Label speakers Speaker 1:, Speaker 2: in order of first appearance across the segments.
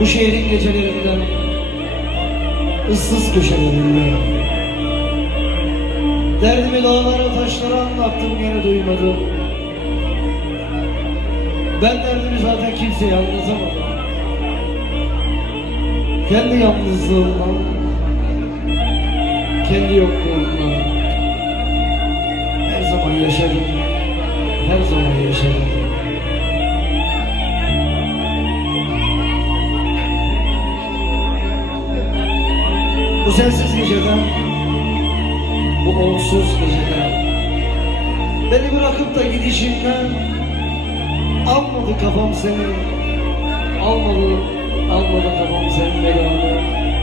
Speaker 1: Bu şehrin gecelerinden ıssız köşelerinde Derdimi dağlara taşlara anlattım gene duymadı Ben derdimi zaten kimseye anlatamadım. Kendi yalnızlığımdan Kendi yokluğumdan Her zaman yaşadım Her zaman yaşadım Bu sensiz geceden, bu onsuz geceden, beni bırakıp da gidişinden almadı kafam seni, almadı, almadı kafam senin belanı.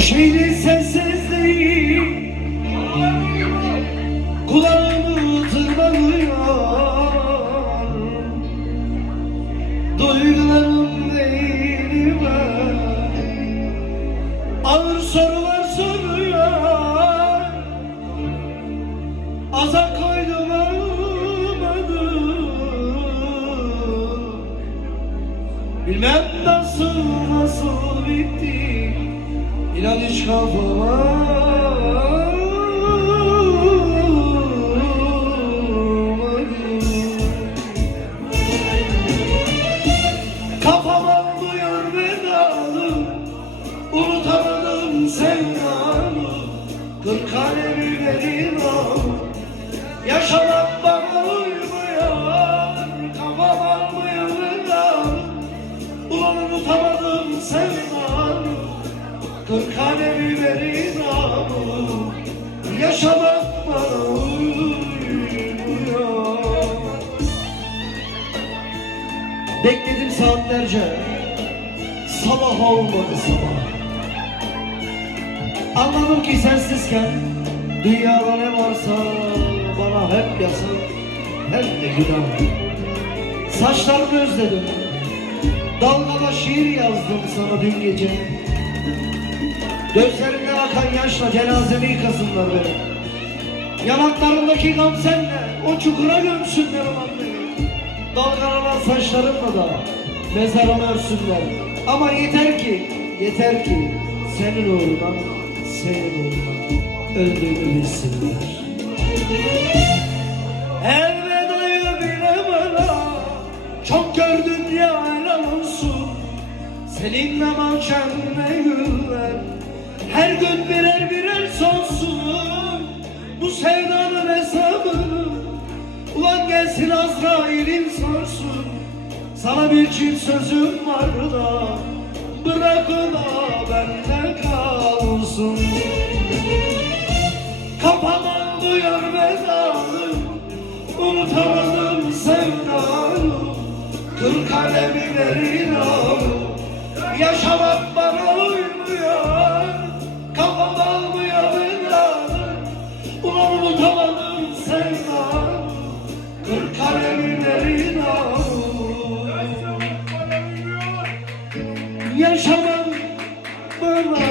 Speaker 1: Bu şehrin sessizliği Kulağımı tırmalıyor Duygularım beynime Ağır sorular soruyor. Aza koydum olmadı Bilmem nasıl nasıl bitti İnan hiç kafama Kafam almıyor vedalı Unutamadım sevdanı Kırk kalemi verin Yaşamak bana uymuyor Kafam almıyor vedalı Ulan unutamadım sevdanı Kalemi verin Yaşamak bana uymuyor. Bekledim saatlerce Sabah olmadı sabah. Anladım ki sensizken Dünyada ne varsa Bana hep yasak Hep de günah. Saçlarını özledim Dalgada şiir yazdım sana dün gece Gözlerinden akan yaşla cenazemi yıkasınlar beni Yanaklarındaki gamzenle o çukura gömsünler beni. Dalgalanan saçlarımla da mezarımı örsünler. Ama yeter ki, yeter ki senin uğruna, senin uğruna öldüğümü bilsinler. Elvedayı bilemem Çok gördün ya helal olsun. Seninle manşenle güller Her gün birer birer sonsun Bu sevdanın hesabını Ulan gelsin Azrail'in sorsun. Sana bir çift sözüm var da Bırak o da bende kalsın. Kafamdan duyar mezarım Unutamadım sevdanı Kır kalemi verin Yaşamak kalemlerin ağır Yaşamam böyle.